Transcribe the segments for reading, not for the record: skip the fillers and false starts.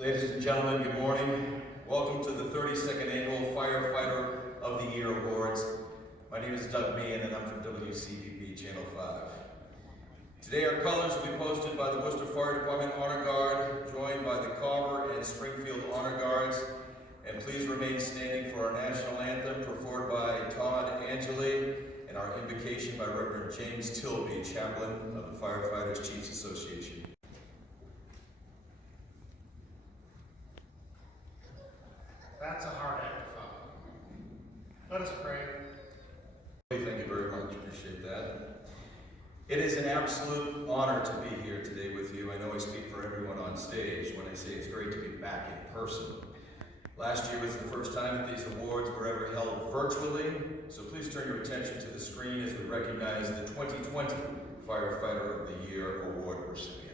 Ladies and gentlemen, good morning. Welcome to the 32nd Annual Firefighter of the Year Awards. My name is Doug Meehan and I'm from WCPP Channel 5. Today our colors will be posted by the Worcester Fire Department Honor Guard, joined by the Carver and Springfield Honor Guards. And please remain standing for our national anthem, performed by Todd Angeli, and our invocation by Reverend James Tilby, Chaplain of the Firefighters Chiefs Association. That's a hard act to follow. Let us pray. Thank you very much. Appreciate that. It is an absolute honor to be here today with you. I know I speak for everyone on stage when I say it's great to be back in person. Last year was the first time that these awards were ever held virtually, so please turn your attention to the screen as we recognize the 2020 Firefighter of the Year Award recipients.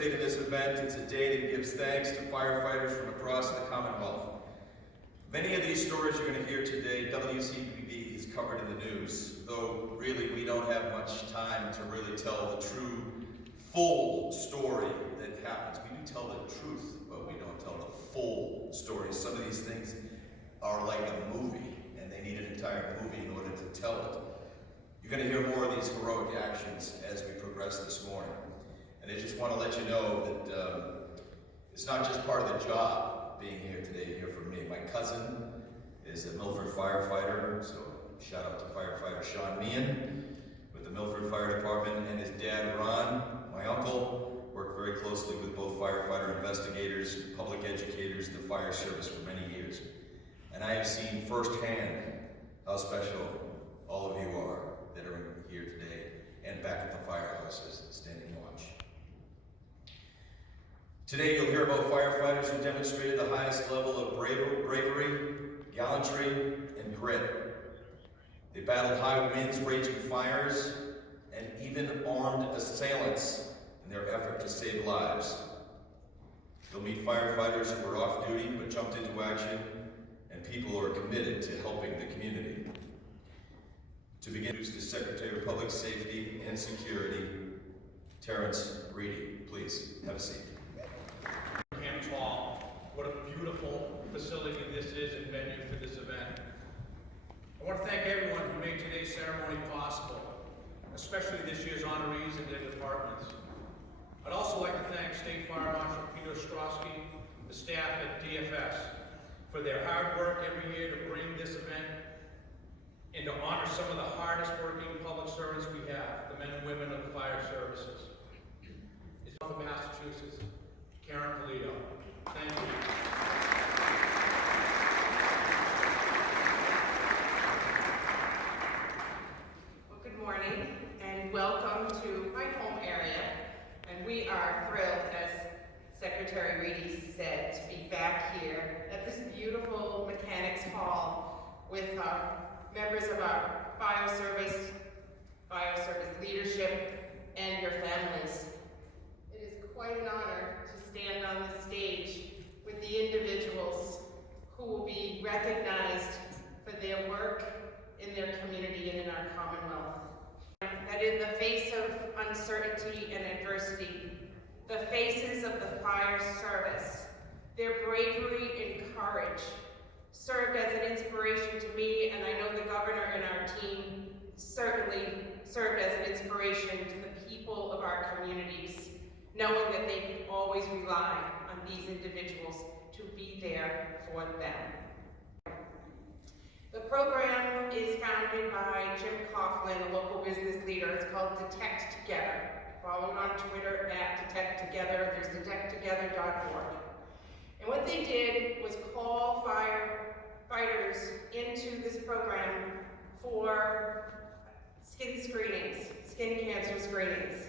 In this event, it's a day that gives thanks to firefighters from across the Commonwealth. Many of these stories you're going to hear today, WCPB has covered in the news, though really we don't have much time to really tell the true, full story that happens. We do tell the truth, but we don't tell the full story. Some of these things are like a movie, and they need an entire movie in order to tell it. You're going to hear more of these heroic actions as we progress this morning. And I just want to let you know that it's not just part of the job being here today here for me. My cousin is a Milford firefighter, so shout out to firefighter Sean Meehan with the Milford Fire Department, and his dad Ron, my uncle, worked very closely with both firefighter investigators, public educators, the fire service for many years. And I have seen firsthand how special all of you are that are here today and back at the firehouses standing watch. Today you'll hear about firefighters who demonstrated the highest level of bravery, gallantry, and grit. They battled high winds, raging fires, and even armed assailants in their effort to save lives. You'll meet firefighters who were off duty but jumped into action, and people who are committed to helping the community. To begin, introduce the Secretary of Public Safety and Security, Terrence Reedy. Please, have a seat. What a beautiful facility this is and venue for this event. I want to thank everyone who made today's ceremony possible, especially this year's honorees and their departments. I'd also like to thank State Fire Marshal Peter Ostrowski, the staff at DFS, for their hard work every year to bring this event and to honor some of the hardest working public servants we have, the men and women of the fire services. It's from Massachusetts, Karen Polito. Thank you. Well, good morning and welcome to my home area. And we are thrilled, as Secretary Reedy said, to be back here at this beautiful Mechanics Hall with members of our fire service leadership, and your families. It is quite an honor to stand on the stage with the individuals who will be recognized for their work in their community and in our Commonwealth. That in the face of uncertainty and adversity, the faces of the fire service, their bravery and courage served as an inspiration to me, and I know the governor and our team certainly served as an inspiration to the people of our communities, knowing that they could always rely on these individuals to be there for them. The program is founded by Jim Coughlin, a local business leader. It's called Detect Together. Follow it on Twitter at Detect Together. There's detecttogether.org. And what they did was call firefighters into this program for skin screenings, skin cancer screenings.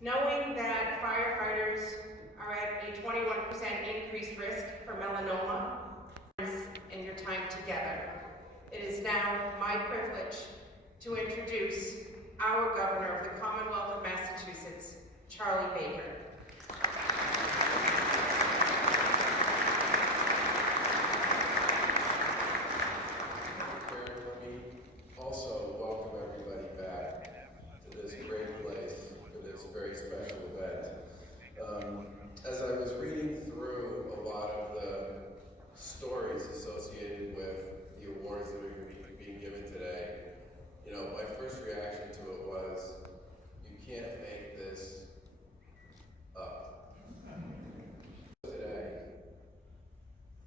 Knowing that firefighters are at a 21% increased risk for melanoma in your time together, it is now my privilege to introduce our Governor of the Commonwealth of Massachusetts, Charlie Baker. Let me also welcome everybody back to this great place for this very special event. As I was reading through a lot of the stories associated with the awards that are being given today, you know, my first reaction to it was, you can't make this up. Today,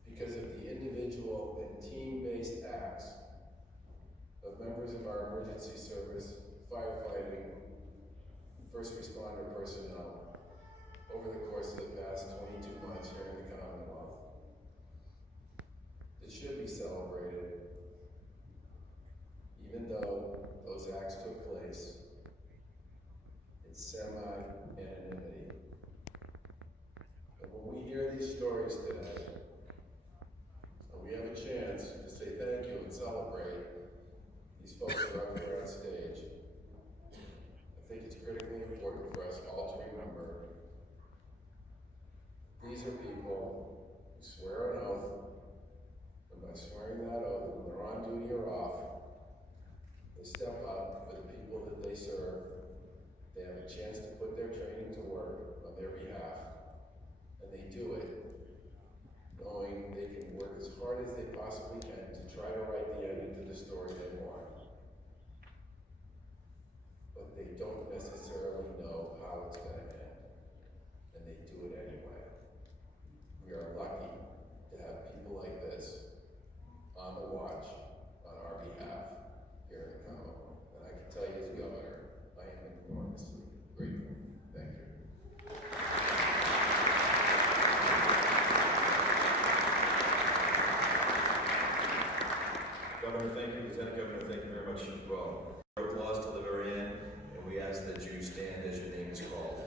because of the individual and team-based acts of members of our emergency service, firefighting, first responder personnel over the course of the past 22 months here in the Commonwealth. It should be celebrated, even though those acts took place in semi-anonymity. And when we hear these stories today, and we have a chance to say thank you and celebrate these folks that are up there on stage, I think it's critically important for us all to remember these are people who swear an oath, and by swearing that oath, when they're on duty or off, they step up for the people that they serve. They have a chance to put their training to work on their behalf, and they do it knowing they can work as hard as they possibly can to try to write the ending to the story they want. But they don't necessarily know how it's going to end, and they do it anyway. We are lucky to have people like this on the watch on our behalf here in the Commonwealth. And I can tell you as governor, I am enormously grateful. Thank you. Governor, thank you. Lieutenant Governor, thank you very much as well. Applause till the very end, and we ask that you stand as your name is called.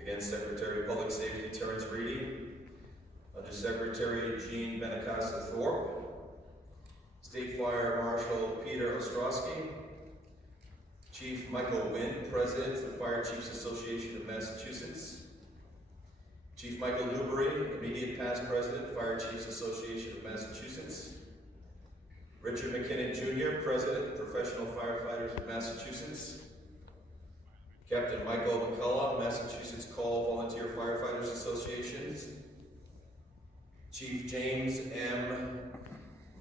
Again, Secretary of Public Safety Terrence Reedy, Undersecretary Jean Benacasa Thorpe, State Fire Marshal Peter Ostrowski, Chief Michael Wynn, President of the Fire Chiefs Association of Massachusetts, Chief Michael Newbury, immediate past President, Fire Chiefs Association of Massachusetts, Richard McKinnon Jr., President, Professional Firefighters of Massachusetts, Captain Michael McCullough, Massachusetts Call Volunteer Firefighters Association, Chief James M.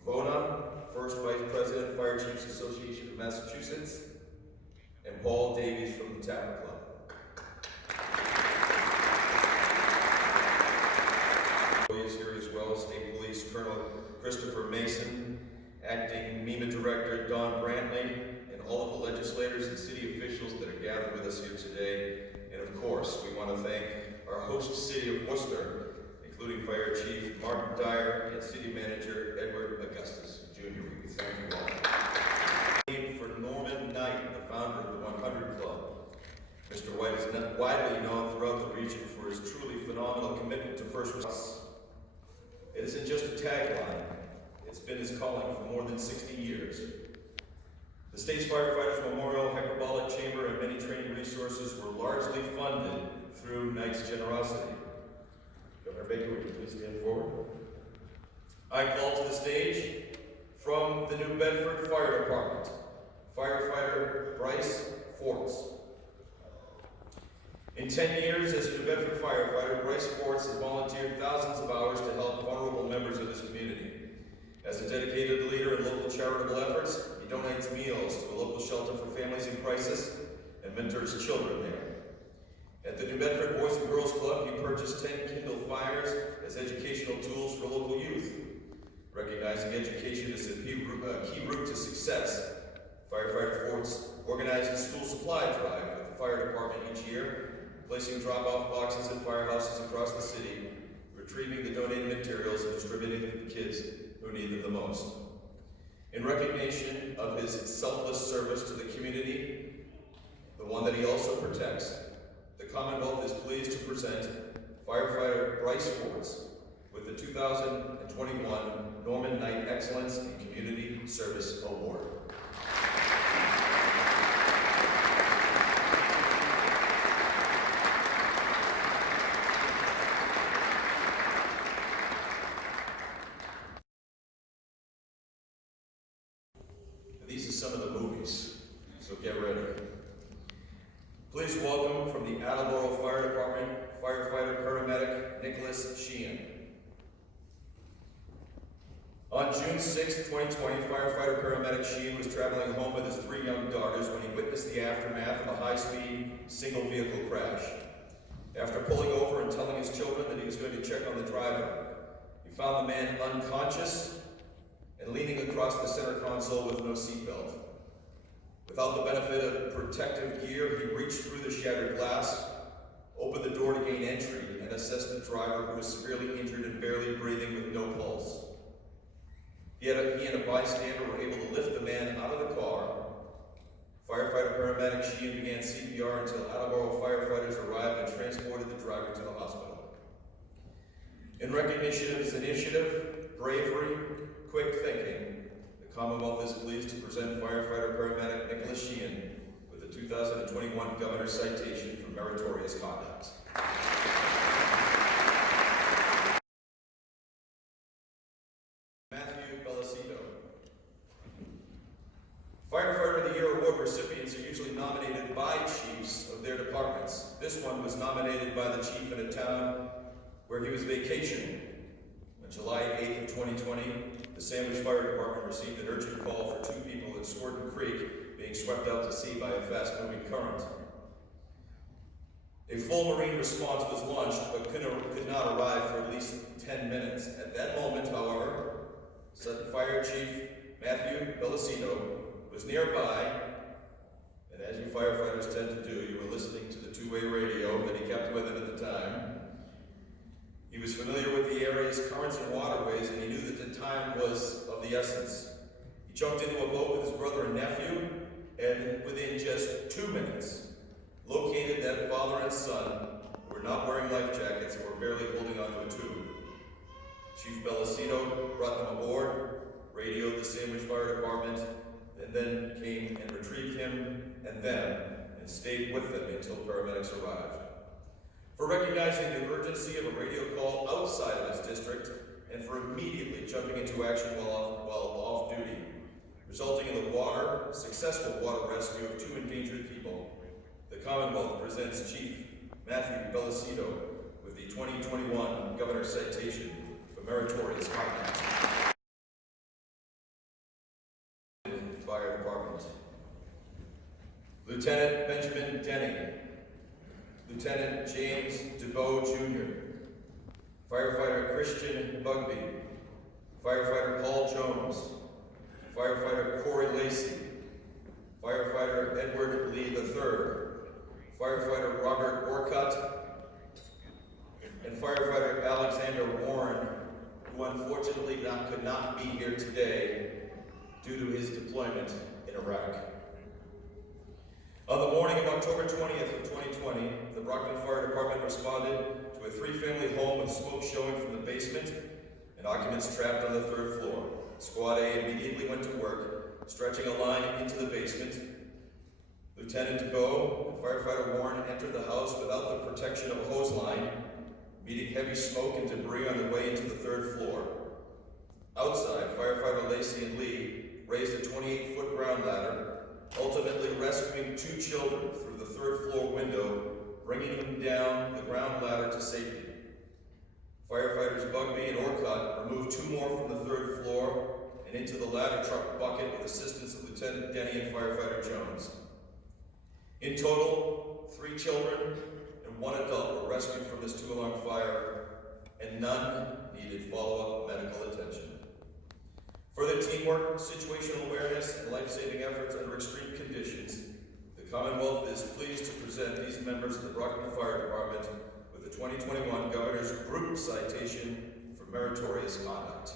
Vona, First Vice President, Fire Chiefs Association of Massachusetts, and Paul Davies from the Tavern Club. Employees here as well, State Police Colonel Christopher Mason, Acting MEMA Director Don Brantley, and all of the legislators and city officials that are gathered with us here today. And of course, we want to thank our host city of Worcester, including Fire Chief Martin Dyer and City Manager Edward Augustus Jr. We thank you all. For Norman Knight, the founder of the 100 Club. Mr. White is widely known throughout the region for his truly phenomenal commitment to first responders. It isn't just a tagline. It's been his calling for more than 60 years. The state's Firefighters Memorial, Hyperbolic Chamber, and many training resources were largely funded through Knight's generosity. Governor Baker, would you please stand forward? I call to the stage from the New Bedford Fire Department, Firefighter Bryce Forts. In 10 years as a New Bedford firefighter, Bryce Forts has volunteered thousands of hours to help vulnerable members of this community. As a dedicated leader in local charitable efforts, he donates meals to a local shelter for families in crisis and mentors children there. At the New Bedford Boys and Girls Club, he purchased 10 Kindle Fires as educational tools for local youth. Recognizing education as a key route to success, Firefighter Forts organized a school supply drive with the fire department each year, placing drop-off boxes at firehouses across the city, retrieving the donated materials and distributing them to kids who need them the most. In recognition of his selfless service to the community, the one that he also protects, the Commonwealth is pleased to present Firefighter Bryce Forts with the 2021 Norman Knight Excellence in Community Service Award. These are some of the movies, so get ready. Please welcome from the Attleboro Fire Department, firefighter paramedic Nicholas Sheehan. On June 6, 2020, firefighter paramedic Sheehan was traveling home with his 3 young daughters when he witnessed the aftermath of a high-speed single vehicle crash. After pulling over and telling his children that he was going to check on the driver, he found the man unconscious and leaning across the center console with no seatbelt. Without the benefit of protective gear, he reached through the shattered glass, opened the door to gain entry, and assessed the driver, who was severely injured and barely breathing with no pulse. He and a bystander were able to lift the man out of the car. Firefighter paramedic Sheehan began CPR until Attleboro firefighters arrived and transported the driver to the hospital. In recognition of his initiative, bravery, quick thinking, the Commonwealth is pleased to present firefighter paramedic Nicholas Sheehan with the 2021 Governor's Citation for Meritorious Conduct. of their departments. This one was nominated by the chief in a town where he was vacationing. On July 8th of 2020, the Sandwich Fire Department received an urgent call for 2 people at Scorton Creek being swept out to sea by a fast-moving current. A full marine response was launched, but could not arrive for at least 10 minutes. At that moment, however, Sutton Fire Chief Matthew Bellicino was nearby, and as you firefighters tend to do, you were listening to the two-way radio that he kept with him at the time. He was familiar with the area's currents and waterways, and he knew that the time was of the essence. He jumped into a boat with his brother and nephew, and within just 2 minutes, located that father and son who were not wearing life jackets and were barely holding onto a tube. Chief Bellicino brought them aboard, radioed the Sandwich Fire Department, and then came and retrieved him and them and stayed with them until paramedics arrived. For recognizing the urgency of a radio call outside of his district and for immediately jumping into action while off duty, resulting in the successful water rescue of 2 endangered people, the Commonwealth presents Chief Matthew Bellicino with the 2021 Governor's Citation for Meritorious Conduct. Fire Department. Lieutenant Benjamin Denny, Lieutenant James DeBoe Jr., Firefighter Christian Bugby, Firefighter Paul Jones, Firefighter Corey Lacey, Firefighter Edward Lee III, Firefighter Robert Orcutt, and Firefighter Alexander Warren, who unfortunately could not be here today due to his deployment in Iraq. On the morning of October 20th of 2020, the Brockton Fire Department responded to a 3-family home with smoke showing from the basement and occupants trapped on the 3rd floor. Squad A immediately went to work, stretching a line into the basement. Lieutenant DeBoe and Firefighter Warren entered the house without the protection of a hose line, meeting heavy smoke and debris on their way into the 3rd floor. Outside, Firefighter Lacey and Lee raised a 28-foot ground ladder, ultimately rescuing 2 children through the 3rd floor window, bringing them down the ground ladder to safety. Firefighters Bugby and Orcutt removed 2 more from the 3rd floor and into the ladder truck bucket with assistance of Lieutenant Denny and Firefighter Jones. In total, 3 children and 1 adult were rescued from this 2-alarm fire, and none needed follow-up medical attention. For their teamwork, situational awareness, and life-saving efforts under extreme conditions, the Commonwealth is pleased to present these members of the Brockton Fire Department with the 2021 Governor's Group Citation for Meritorious Conduct.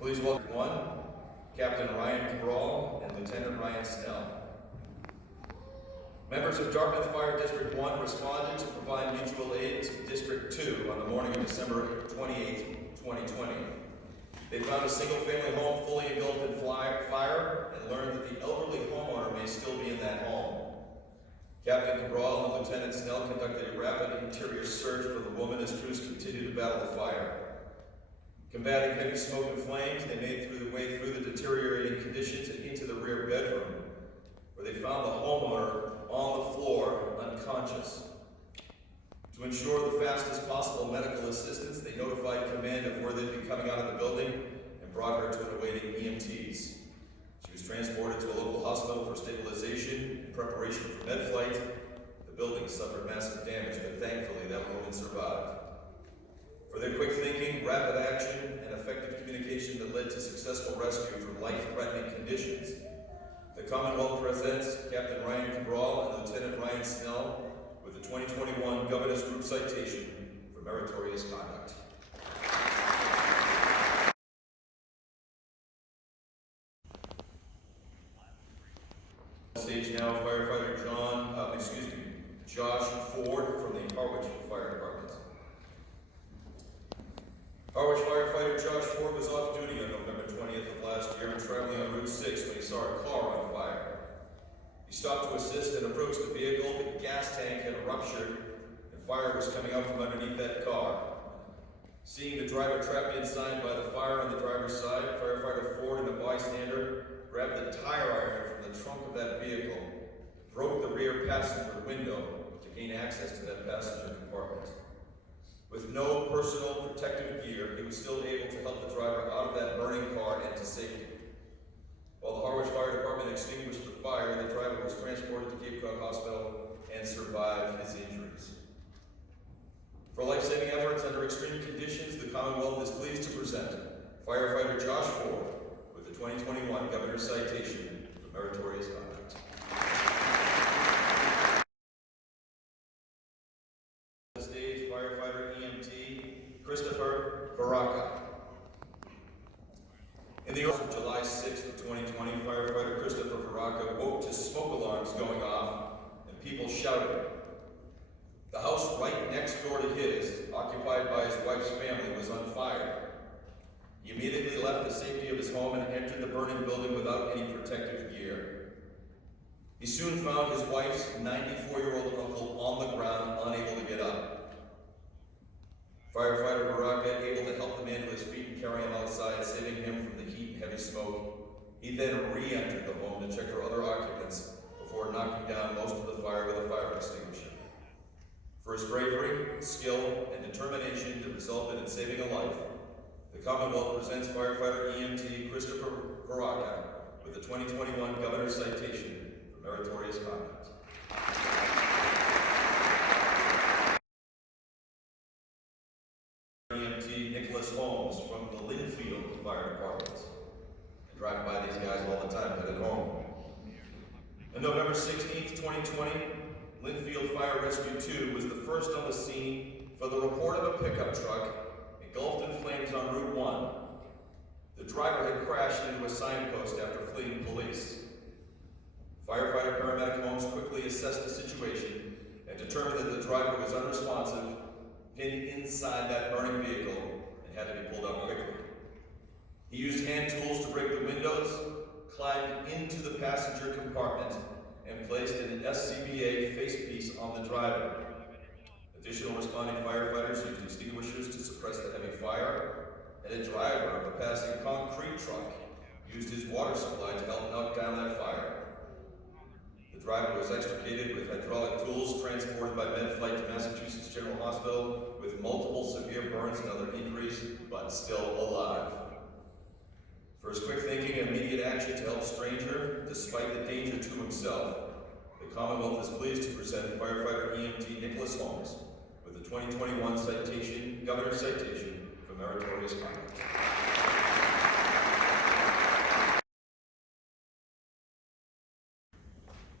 Please welcome 1, Captain Ryan Cabral and Lieutenant Ryan Snell. Members of Dartmouth Fire District 1 responded to provide mutual aid to District 2 on the morning of December 28, 2020. They found a single-family home fully engulfed in fire and learned that the elderly homeowner may still be in that home. Captain Cabral and Lieutenant Snell conducted a rapid interior search for the woman as crews continued to battle the fire. Combating heavy smoke and flames, they made their way through the deteriorating conditions and into the rear bedroom, where they found the homeowner on the floor, unconscious. To ensure the fastest possible medical assistance, they notified command of where they'd be coming out of the building and brought her to an awaiting EMTs. She was transported to a local hospital for stabilization in preparation for med flight. The building suffered massive damage, but thankfully that woman survived. For their quick thinking, rapid action, and effective communication that led to successful rescue from life-threatening conditions, the Commonwealth presents Captain Ryan Cabral and Lieutenant Ryan Snell with the 2021 Governor's Group Citation for Meritorious Conduct. On stage now, Firefighter Josh Ford from the Harwich Fire Department. Harwich Firefighter Josh Ford was off duty on November 20, 20th of last year and traveling on Route 6 when he saw a car on fire. He stopped to assist and approached the vehicle. The gas tank had ruptured and fire was coming out from underneath that car. Seeing the driver trapped inside by the fire on the driver's side, firefighter Ford and a bystander grabbed the tire iron from the trunk of that vehicle, broke the rear passenger window to gain access to that passenger compartment. With no personal protective gear, he was still able to help the driver out of that burning car and to safety. While the Harwich Fire Department extinguished the fire, the driver was transported to Cape Cod Hospital and survived his injuries. For life-saving efforts under extreme conditions, the Commonwealth is pleased to present firefighter Josh Ford with the 2021 Governor's Citation for Meritorious Conduct. The stage, firefighter EMT Christopher Baraka. In the hours of July 6th of 2020, firefighter Christopher Baraka woke to smoke alarms going off and people shouting. The house right next door to his, occupied by his wife's family, was on fire. He immediately left the safety of his home and entered the burning building without any protective gear. He soon found his wife's 94-year-old uncle on the ground, unable to get up. Firefighter Baraka, able to help the man to his feet and carry him outside, saving him from the heat and heavy smoke. He then re-entered the home to check for other occupants before knocking down most of the fire with a fire extinguisher. For his bravery, skill, and determination that resulted in saving a life, the Commonwealth presents firefighter EMT Christopher Baraka with the 2021 Governor's Citation for Meritorious Conduct. EMT Nicholas Holmes from the Linfield Fire Department. I drive by these guys all the time, headed home. On November 16th, 2020, Linfield Fire Rescue 2 was the first on the scene for the report of a pickup truck engulfed in flames on Route 1. The driver had crashed into a signpost after fleeing police. Firefighter paramedic Holmes quickly assessed the situation and determined that the driver was unresponsive, pinned inside that burning vehicle, and had to be pulled out quickly. He used hand tools to break the windows, climbed into the passenger compartment, and placed an SCBA facepiece on the driver. Additional responding firefighters used extinguishers to suppress the heavy fire, and a driver of a passing concrete truck used his water supply to help knock down that fire. The driver was extricated with hydraulic tools, transported by med flight to Massachusetts General Hospital with multiple severe burns and other injuries, but still alive. For his quick thinking and immediate action to help stranger, despite the danger to himself, the Commonwealth is pleased to present firefighter EMT Nicholas Holmes with the 2021 citation, Governor's Citation for Meritorious Conduct.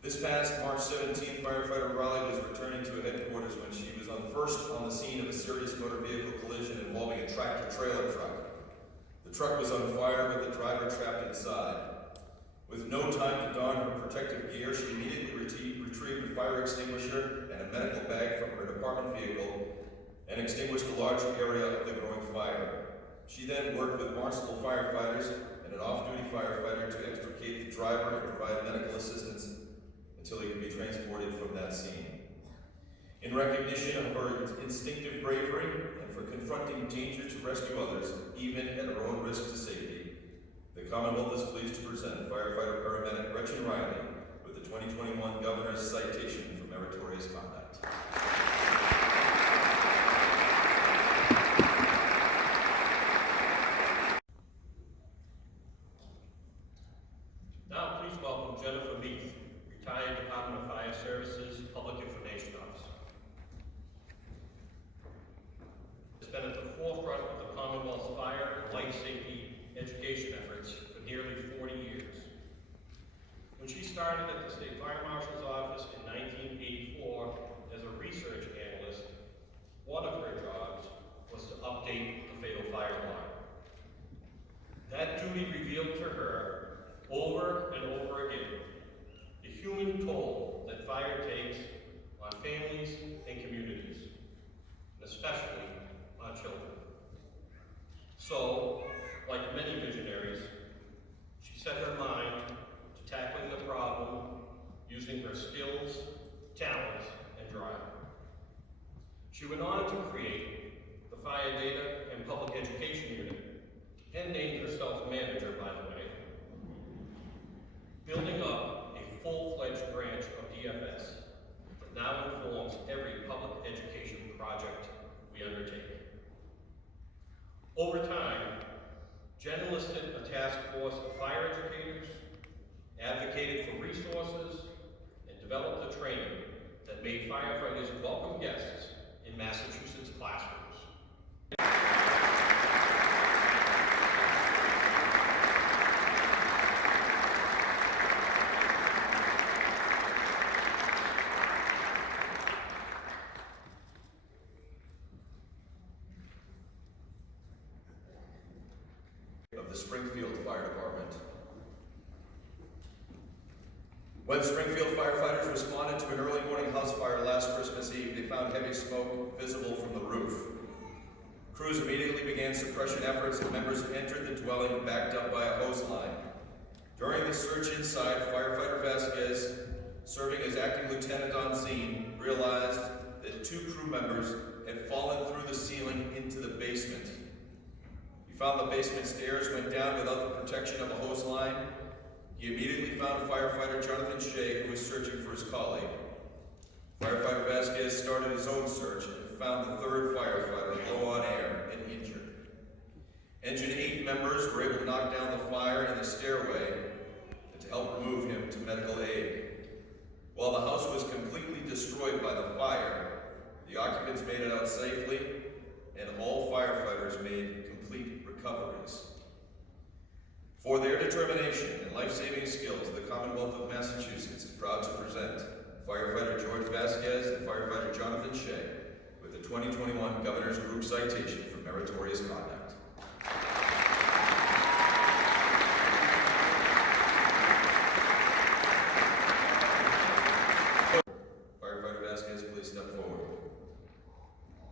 This past March 17th, firefighter Raleigh was returning to headquarters when she was first on the scene of a serious motor vehicle collision involving a tractor-trailer truck. The truck was on fire with the driver trapped inside. With no time to don her protective gear, she immediately retrieved a fire extinguisher and a medical bag from her department vehicle and extinguished a large area of the growing fire. She then worked with Barnstable firefighters and an off-duty firefighter to extricate the driver and provide medical assistance until he could be transported from that scene. In recognition of her instinctive bravery and for confronting danger to rescue others, even at her own risk to safety, the Commonwealth is pleased to present firefighter paramedic Gretchen Riley with the 2021 Governor's Citation for Meritorious Conduct. Now please welcome Jennifer Meath, retired Department of Fire Services Public Information Officer. Has been at the forefront of the Commonwealth's fire and life safety education efforts for nearly 40 years. When she started at the State Fire Marshal's Office in 1984 as a research analyst, one of her jobs was to update the fatal fire law. That duty revealed to her over and over again the human toll that fire takes on families and communities, and especially on children. So, like many visionaries, set her mind to tackling the problem using her skills, talents, and drive. She went on to create the Fire Data and Public Education Unit, and named herself manager, by the way, building up a full-fledged branch of DFS that now informs every public education project we undertake. Over time, Jen enlisted a task force of fire educators, advocated for resources, and developed the training that made firefighters welcome guests in Massachusetts classrooms. Of the Springfield Fire Department. When Springfield firefighters responded to an early morning house fire last Christmas Eve, they found heavy smoke visible from the roof. Crews immediately began suppression efforts and members entered the dwelling backed up by a hose line. During the search inside, firefighter Vasquez, serving as acting lieutenant on scene, realized that 2 crew members had fallen through the ceiling into the basement. He found the basement stairs, went down without the protection of a hose line. He immediately found firefighter Jonathan Shea, who was searching for his colleague. Firefighter Vasquez started his own search and found the 3rd firefighter low on air and injured. Engine 8 members were able to knock down the fire in the stairway and to help remove him to medical aid. While the house was completely destroyed by the fire, the occupants made it out safely, and all firefighters made complete recoveries. For their determination and life-saving skills, the Commonwealth of Massachusetts is proud to present firefighter George Vasquez and firefighter Jonathan Shea with the 2021 Governor's Group Citation for Meritorious Conduct. Firefighter Vasquez, please step forward.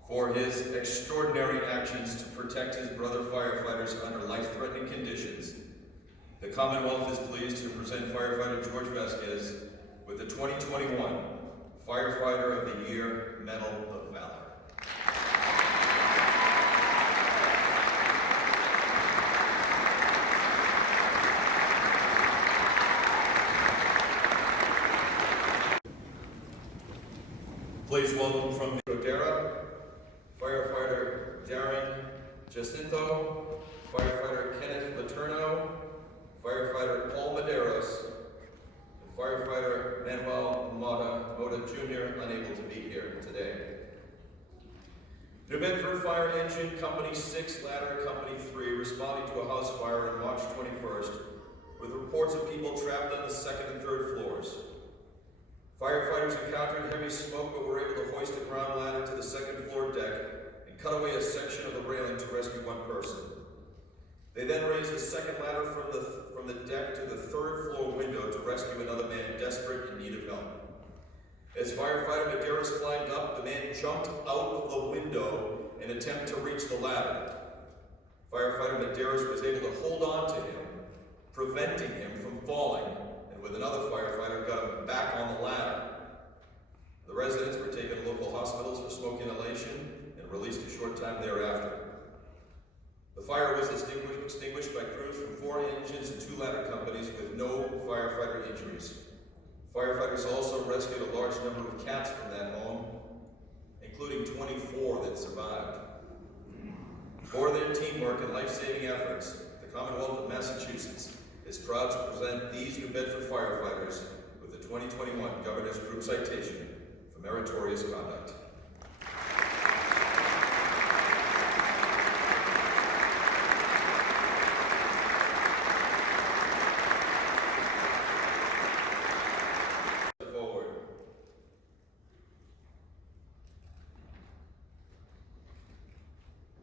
For his extraordinary actions to protect his brother firefighters under life-threatening conditions, the Commonwealth is pleased to present firefighter George Vasquez with the 2021 Firefighter of the Year Medal of Valor. Please welcome from the Odera, firefighter Darren Jacinto, firefighter Kenneth Letourneau, firefighter Paul Meritorious, and firefighter Manuel Mota Jr., unable to be here today. New Bedford Fire Engine Company 6, Ladder Company 3 responding to a house fire on March 21st with reports of people trapped on the 2nd and 3rd floors. Firefighters encountered heavy smoke but were able to hoist a ground ladder to the 2nd floor deck and cut away a section of the railing to rescue 1 person. They then raised the 2nd ladder from the deck to the 3rd floor window to rescue another man desperate in need of help. As firefighter Meritorious climbed up, the man jumped out of the window in an attempt to reach the ladder. Firefighter Meritorious was able to hold on to him, preventing him from falling, and with another firefighter got him back on the ladder. The residents were taken to local hospitals for smoke inhalation and released a short time thereafter. The fire was extinguished by crews from 4 engines and 2 ladder companies with no firefighter injuries. Firefighters also rescued a large number of cats from that home, including 24 that survived. For their teamwork and life-saving efforts, the Commonwealth of Massachusetts is proud to present these New Bedford firefighters with the 2021 Governor's Group Citation for Meritorious Conduct.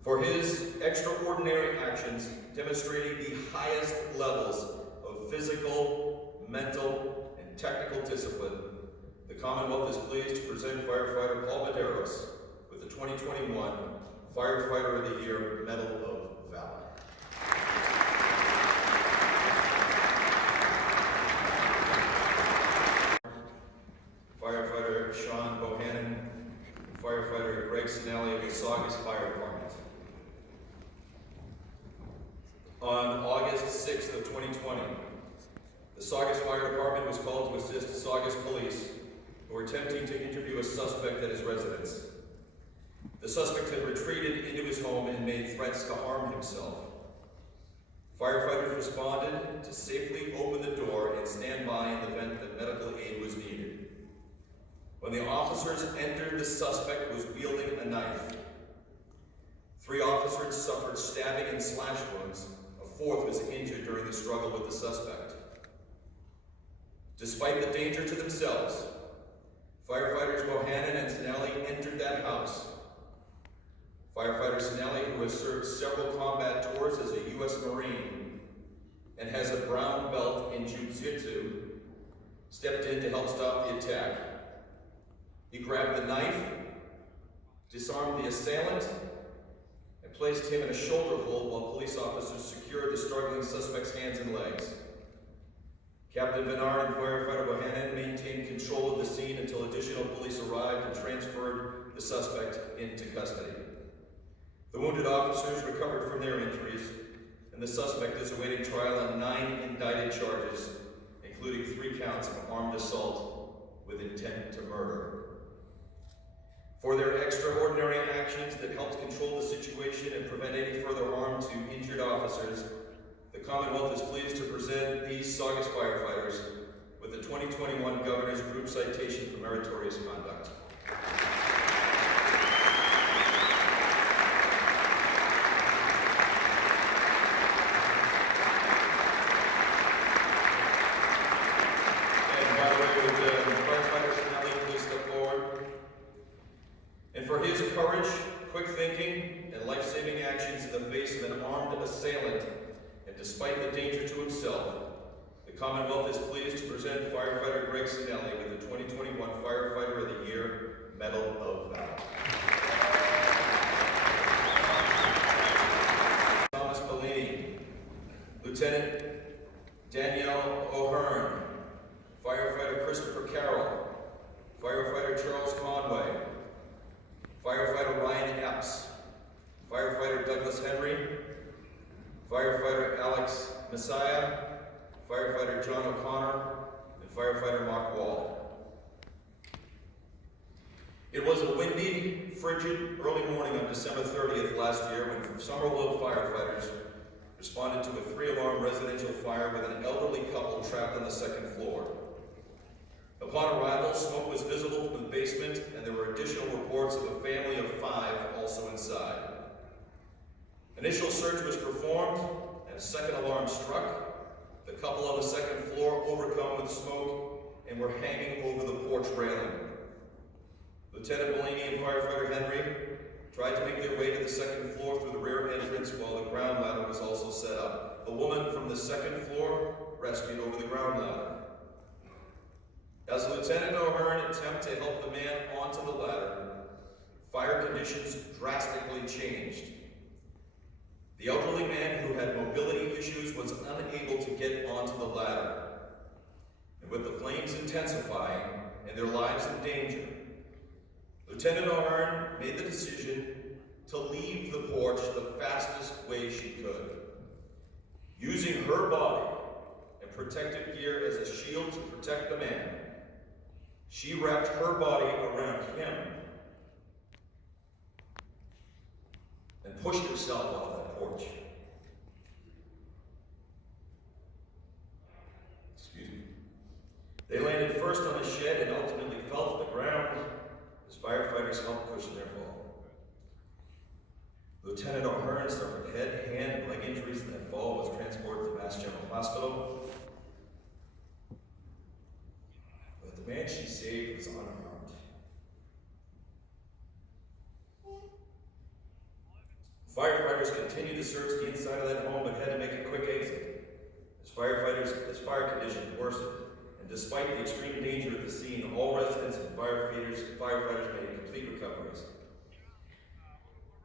For his extraordinary actions demonstrating the highest levels of physical, mental, and technical discipline, the Commonwealth is pleased to present firefighter Paul Meritorious with the 2021 Firefighter of the Year Medal of Valor. On August 6th of 2020, the Saugus Fire Department was called to assist Saugus police who were attempting to interview a suspect at his residence. The suspect had retreated into his home and made threats to harm himself. Firefighters responded to safely open the door and stand by in the event that medical aid was needed. When the officers entered, the suspect was wielding a knife. 3 officers suffered stabbing and slash wounds. A 4th was injured during the struggle with the suspect. Despite the danger to themselves, firefighters Bohannon and Sinelli entered that house. Firefighter Sinelli, who has served several combat tours as a U.S. Marine and has a brown belt in jiu-jitsu, stepped in to help stop the attack. He grabbed the knife, disarmed the assailant, and placed him in a shoulder hold while police officers secured the struggling suspect's hands and legs. Captain Bernard and Firefighter Bohannon maintained control of the scene until additional police arrived and transferred the suspect into custody. The wounded officers recovered from their injuries, and the suspect is awaiting trial on 9 indicted charges, including 3 counts of armed assault with intent to murder. For their extraordinary actions that helped control the situation and prevent any further harm to injured officers, the Commonwealth is pleased to present these Saugus firefighters with the 2021 Governor's Group Citation for Meritorious Conduct. And by the way, would the firefighters now please step forward? And for his courage, quick thinking, and life-saving actions in the face of an armed assailant, and despite the danger to himself, the Commonwealth is pleased to present Firefighter Greg Sinelli with the 2021 Firefighter of the Year Medal of Valor. Thomas Bellini, Lieutenant Danielle O'Hearn, Firefighter Christopher Carroll, Firefighter Charles Conway, Firefighter Ryan Epps, Firefighter Douglas Henry, Firefighter Alex Messiah, Firefighter John O'Connor, and Firefighter Mark Wall. It was a windy, frigid, early morning on December 30th last year when Somerville firefighters responded to a 3-alarm residential fire with an elderly couple trapped on the 2nd floor. Upon arrival, smoke was visible from the basement, and there were additional reports of a family of 5 also inside. Initial search was performed, and a 2nd alarm struck. The couple on the 2nd floor, overcome with smoke, and were hanging over the porch railing. Lieutenant Bellini and Firefighter Henry tried to make their way to the 2nd floor through the rear entrance while the ground ladder was also set up. A woman from the 2nd floor rescued over the ground ladder. As Lieutenant O'Hearn attempted to help the man onto the ladder, fire conditions drastically changed. The elderly man who had mobility issues was unable to get onto the ladder. And with the flames intensifying and their lives in danger, Lieutenant O'Hearn made the decision to leave the porch the fastest way she could. Using her body and protective gear as a shield to protect the man, she wrapped her body around him and pushed herself off that porch. Excuse me. They landed first on a shed and ultimately fell to the ground as firefighters helped cushion their fall. Lieutenant O'Hearn suffered head, hand, and leg injuries in that fall, was transported to Mass General Hospital. But the man she saved was unharmed. Firefighters continued to search the inside of that home but had to make a quick exit as fire conditions worsened. And despite the extreme danger of the scene, all residents and firefighters made complete recoveries.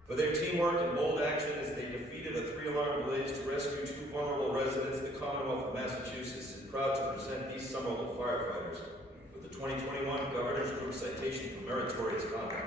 For their teamwork and bold action as they defeated a 3-alarm blaze to rescue 2 vulnerable residents, the Commonwealth of Massachusetts is proud to present these Somerville firefighters with the 2021 Governor's Group Citation for Meritorious Conduct.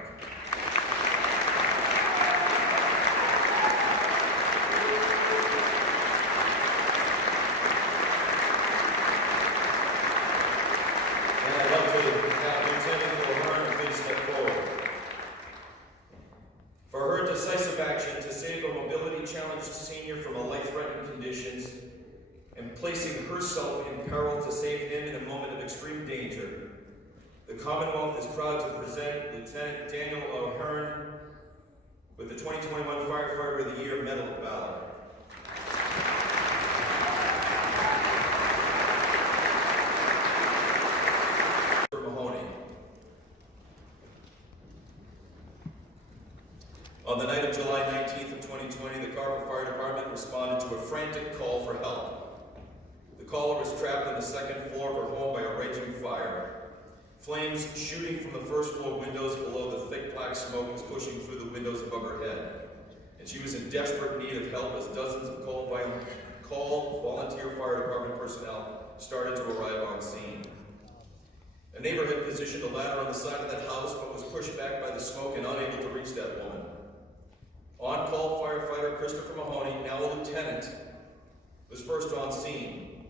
conditions and placing herself in peril to save him in a moment of extreme danger. The Commonwealth is proud to present Lieutenant Daniel O'Hearn with the 2021 Firefighter of the Year Medal of Valor. On the night of July 19th of 2020, the Carver Fire Department responded to a frantic call for help. The caller was trapped on the second floor of her home by a raging fire. Flames shooting from the first floor windows below the thick black smoke was pushing through the windows above her head. And she was in desperate need of help as dozens of called volunteer fire department personnel started to arrive on scene. A neighbor had positioned a ladder on the side of that house but was pushed back by the smoke and unable to reach that woman. On-call firefighter Christopher Mahoney, now a lieutenant, was first on scene.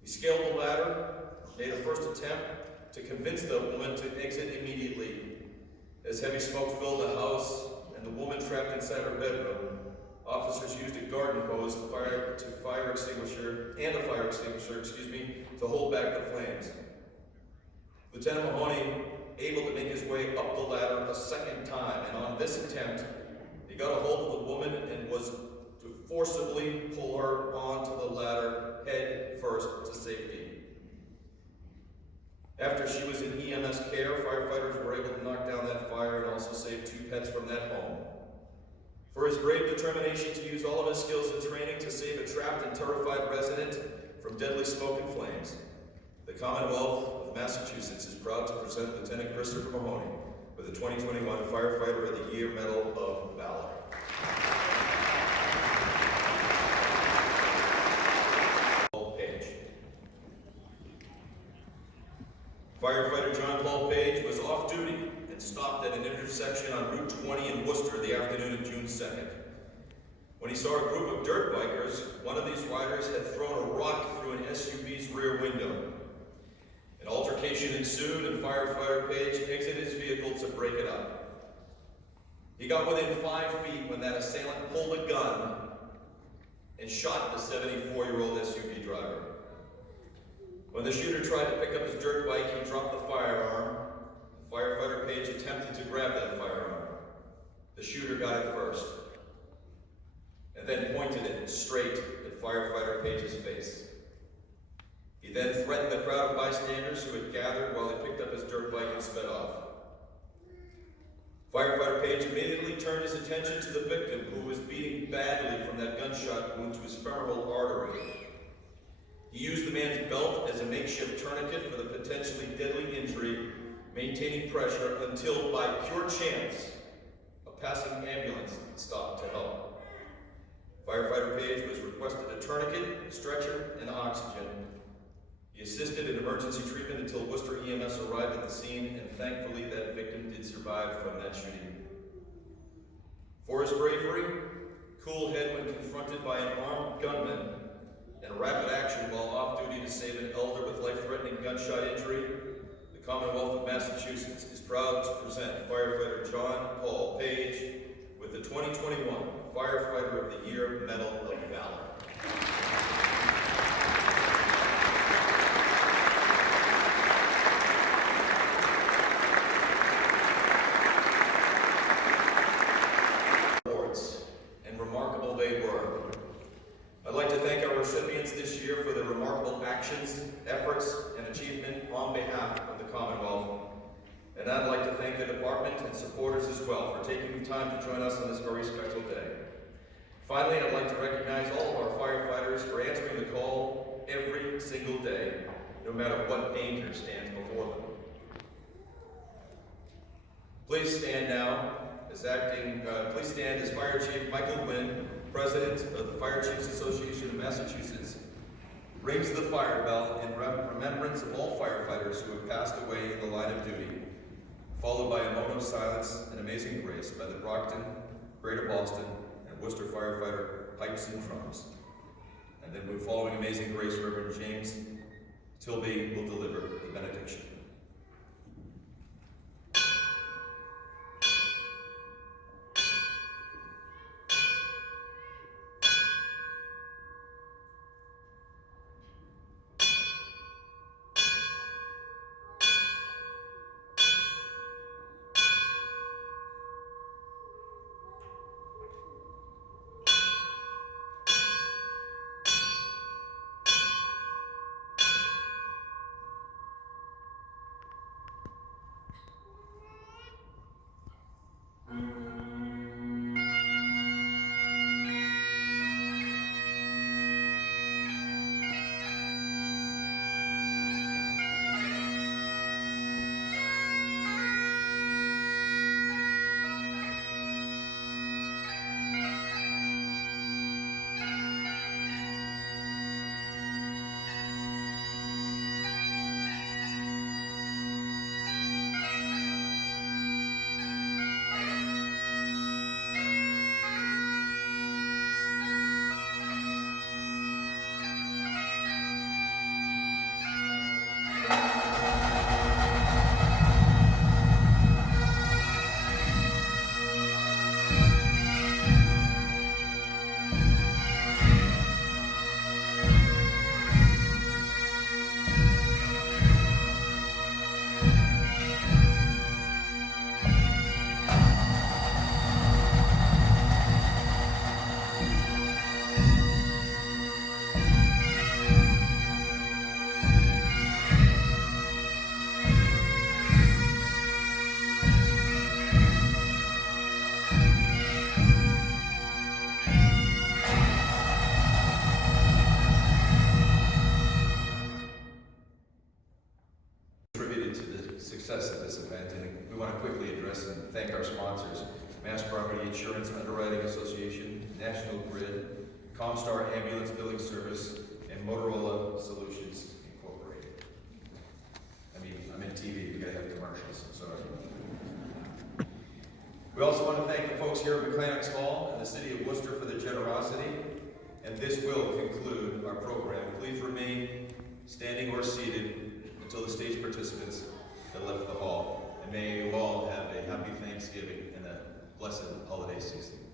He scaled the ladder, made a first attempt to convince the woman to exit immediately. As heavy smoke filled the house and the woman trapped inside her bedroom, officers used a garden hose to a fire extinguisher, to hold back the flames. Lieutenant Mahoney, able to make his way up the ladder a second time, and on this attempt, he got a hold of the woman and was to forcibly pull her onto the ladder head first to safety. After she was in EMS care, firefighters were able to knock down that fire and also save 2 pets from that home. For his brave determination to use all of his skills and training to save a trapped and terrified resident from deadly smoke and flames, the Commonwealth of Massachusetts is proud to present Lieutenant Christopher Mahoney with the 2021 Firefighter of the Year Medal of Valor. Firefighter John Paul Page was off duty and stopped at an intersection on Route 20 in Worcester the afternoon of June 2nd. When he saw a group of dirt bikers, one of these riders had thrown a rock through an SUV's rear window. An altercation ensued and Firefighter Page exited his vehicle to break it up. He got within 5 feet when that assailant pulled a gun and shot the 74-year-old SUV driver. When the shooter tried to pick up his dirt bike, he dropped the firearm. Firefighter Page attempted to grab that firearm. The shooter got it first, and then pointed it straight at Firefighter Page's face. He then threatened the crowd of bystanders who had gathered while he picked up his dirt bike and sped off. Firefighter Page immediately turned his attention to the victim, who was bleeding badly from that gunshot wound to his femoral artery. He used the man's belt as a makeshift tourniquet for the potentially deadly injury, maintaining pressure until, by pure chance, a passing ambulance stopped to help. Firefighter Page was requested a tourniquet, stretcher, and oxygen. He assisted in emergency treatment until Worcester EMS arrived at the scene, and thankfully that victim did survive from that shooting. For his bravery, cool head when confronted by an armed gunman, and rapid action while off duty to save an elder with life-threatening gunshot injury, the Commonwealth of Massachusetts is proud to present Firefighter John Paul Page with the 2021 Firefighter of the Year Medal of Valor. And remarkable they were. I'd like to thank our recipients this year for their remarkable actions, efforts, and achievement on behalf of the Commonwealth. And I'd like to thank the department and supporters as well for taking the time to join us on this very special day. Finally, I'd like to recognize all of our firefighters for answering the call every single day, no matter what danger stands before them. Please stand now please stand as Fire Chief Michael Gwynn, President of the Fire Chiefs Association of Massachusetts, rings the fire bell in remembrance of all firefighters who have passed away in the line of duty, followed by a moment of silence and amazing grace by the Brockton, Greater Boston, and Worcester firefighter pipes and drums. And then following amazing grace, Reverend James Tilby will deliver the benediction. Third-Party Insurance Underwriting Association, National Grid, Comstar Ambulance Billing Service, and Motorola Solutions Incorporated. I mean, I'm in TV, we gotta have commercials, I'm sorry. We also want to thank the folks here at McClanock's Hall and the City of Worcester for their generosity. And this will conclude our program. Please remain standing or seated until the stage participants have left the hall. And may you all have a happy Thanksgiving and a blessed holiday season.